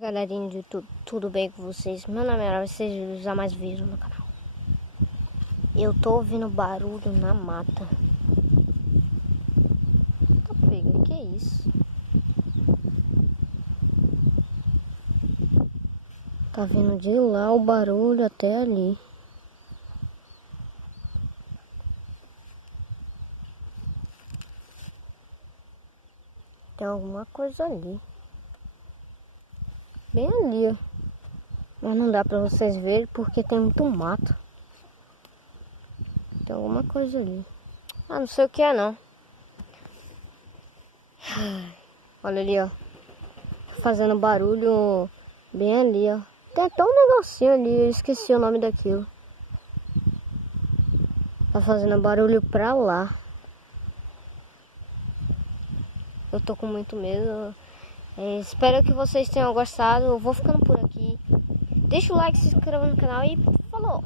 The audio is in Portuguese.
Galerinha de tudo bem com vocês? Meu nome é Ara, vocês já mais viram no canal. Eu tô ouvindo barulho na mata. Tá pega, que é isso? Tá vindo de lá o barulho até ali. Tem alguma coisa ali. Bem ali, ó. Mas não dá pra vocês verem porque tem muito mato. Tem alguma coisa ali. Ah, não sei o que é não. Olha ali, ó. Tá fazendo barulho bem ali, ó. Tem até um negocinho ali, eu esqueci o nome daquilo. Tá fazendo barulho pra lá. Eu tô com muito medo. Espero que vocês tenham gostado. Eu vou ficando por aqui. Deixa o like, se inscreva no canal e falou!